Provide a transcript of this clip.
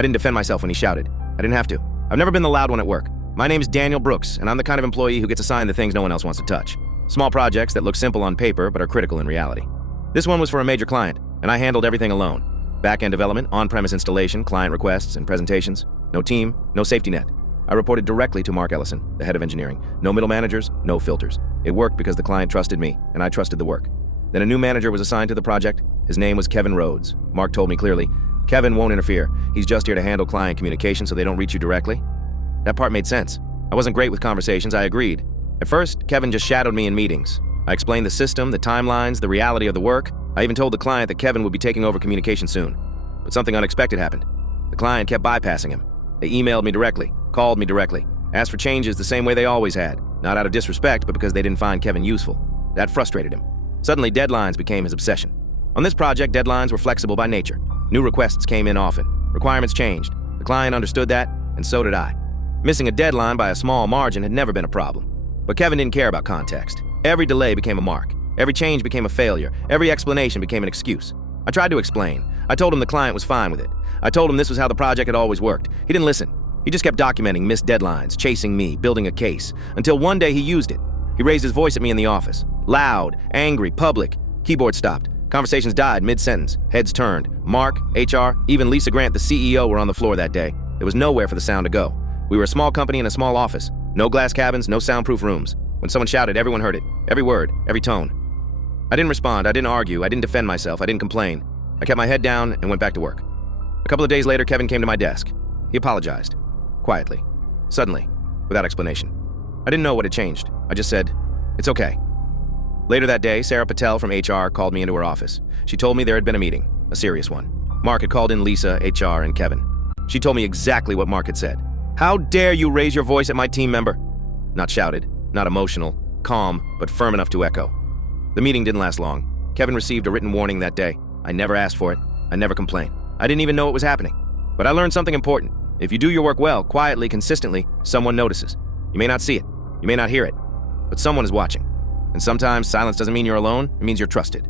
I didn't defend myself when he shouted. I didn't have to. I've never been the loud one at work. My name is Daniel Brooks, and I'm the kind of employee who gets assigned the things no one else wants to touch. Small projects that look simple on paper but are critical in reality. This one was for a major client, and I handled everything alone. Back-end development, on-premise installation, client requests, and presentations. No team, no safety net. I reported directly to Mark Ellison, the head of engineering. No middle managers, no filters. It worked because the client trusted me, and I trusted the work. Then a new manager was assigned to the project. His name was Kevin Rhodes. Mark told me clearly, Kevin won't interfere. He's just here to handle client communication so they don't reach you directly. That part made sense. I wasn't great with conversations, I agreed. At first, Kevin just shadowed me in meetings. I explained the system, the timelines, the reality of the work. I even told the client that Kevin would be taking over communication soon. But something unexpected happened. The client kept bypassing him. They emailed me directly, called me directly, asked for changes the same way they always had, not out of disrespect, but because they didn't find Kevin useful. That frustrated him. Suddenly, deadlines became his obsession. On this project, deadlines were flexible by nature. New requests came in often. Requirements changed. The client understood that, and so did I. Missing a deadline by a small margin had never been a problem. But Kevin didn't care about context. Every delay became a mark. Every change became a failure. Every explanation became an excuse. I tried to explain. I told him the client was fine with it. I told him this was how the project had always worked. He didn't listen. He just kept documenting missed deadlines, chasing me, building a case, until one day he used it. He raised his voice at me in the office. Loud, angry, public. Keyboard stopped. Conversations died mid-sentence. Heads turned. Mark, HR, even Lisa Grant, the CEO, were on the floor that day. There was nowhere for the sound to go. We were a small company in a small office. No glass cabins, no soundproof rooms. When someone shouted, everyone heard it. Every word, every tone. I didn't respond, I didn't argue, I didn't defend myself, I didn't complain. I kept my head down and went back to work. A couple of days later, Kevin came to my desk. He apologized. Quietly. Suddenly. Without explanation. I didn't know what had changed. I just said, "It's okay." Later that day, Sarah Patel from HR called me into her office. She told me there had been a meeting, a serious one. Mark had called in Lisa, HR, and Kevin. She told me exactly what Mark had said. "How dare you raise your voice at my team member?" Not shouted, not emotional, calm, but firm enough to echo. The meeting didn't last long. Kevin received a written warning that day. I never asked for it. I never complained. I didn't even know it was happening. But I learned something important. If you do your work well, quietly, consistently, someone notices. You may not see it. You may not hear it. But someone is watching. And sometimes silence doesn't mean you're alone. It means you're trusted.